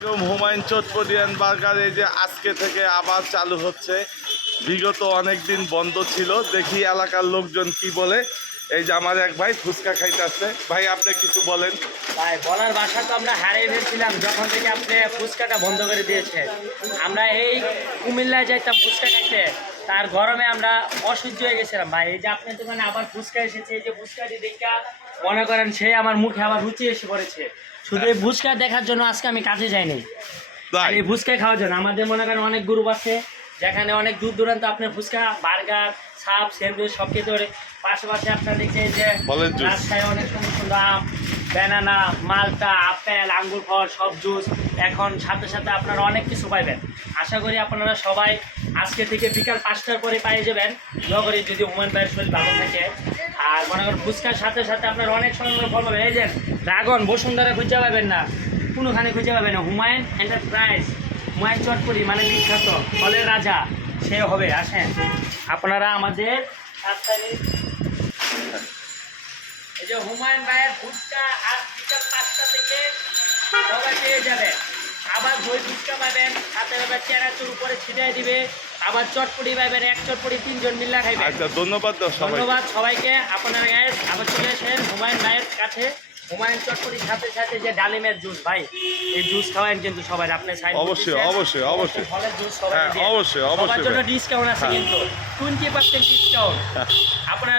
Humayun চটপটিয়ান burger এই যে আজকে থেকে আবার চালু হচ্ছে। বিগত অনেক দিন বন্ধ ছিল, দেখি এলাকার লোকজন কি বলে। এই যে আমার এক ভাই ফুচকা খাইতেছে। ভাই আপনি কিছু বলেন। ভাই বলার ভাষা তো আমরা হারিয়ে ফেলছিলাম যখন থেকে আপনি ফুচকাটা বন্ধ করে দিয়েছেন। আমরা এই কুমিল্লায় যাইতাম ফুচকা খাইতে, তার গরমে আমরা অসহ্য হয়ে গেছিলাম ভাই। এই যে আপনার দোকানে আবার ফুচকা এসেছে, এই যে ফুচকাটি দেখা মনে করেন সে আমার মুখে আবার রুচি এসে পড়েছে। শুধু এই ফুচকা দেখার জন্য আজকে আমি কাজে যাইনি, আর এই ফুচকা খাওয়ার জন্য। আমাদের মনে করেন অনেক গ্রুপ আছে যেখানে অনেক দূর দূরান্ত আপনার ফুচকা, বার্গার, সাপ, স্যান্ডউইচ সব খেতে পারে। পাশাপাশি আপনার দেখছে যে রাস্তায় অনেক সুন্দর সুন্দর আম, ব্যানানা, মালটা, আপেল, আঙ্গুর ফল সব জুস এখন সাথে সাথে আপনারা অনেক কিছু পাইবেন। আশা করি আপনারা সবাই আজকে থেকে বিকাল 5টার পরে পেয়ে যাবেন নগরী, যদি হুমায়ুন ভাইয়ের শরীর ভালো থাকে। আর মনে করেন ফুচকার সাথে সাথে আপনারা অনেক সুন্দর ফল পাবেন। এই যে ড্রাগন, বসুন্ধরা খুঁজে পাবেন না, কোনোখানে খুঁজে পাবেন না। হুমায়ুন এন্টারপ্রাইজ, হুমায়ুন চটপটি মানে বিখ্যাত ফলের রাজা সে হবে। আসেন আপনারা আমাদের এই যে হুমায়ুন ভাইয়ের ফুচকা আজ বিকাল 5টা থেকে সবাই পেয়ে যাবেন। আবার দই ফুচকা পাবেন, সাথে আবার চেরাচুর উপরে ছিটাই দিবে। আবার চটপটি পাবেন, এক চটপটি 3 জন মিল্লা খাইবেন। আচ্ছা, ধন্যবাদ ধন্যবাদ সবাইকে। আপনারা গাইস আবার চলে আসেন হুমায়ুন ভাইয়ের কাছে। হুমায়ুন চটপটির সাথে সাথে যে ডালিমের জুস ভাই, এই জুস খাওয়ান কিন্তু সবাই। আপনি অবশ্যই অবশ্যই অবশ্যই ফলের জুস সবাই, অবশ্যই সবার অবশ্যই জন্য ডিসকাউন্ট আছে কিন্তু 20% ডিসকাউন্ট। আপনারা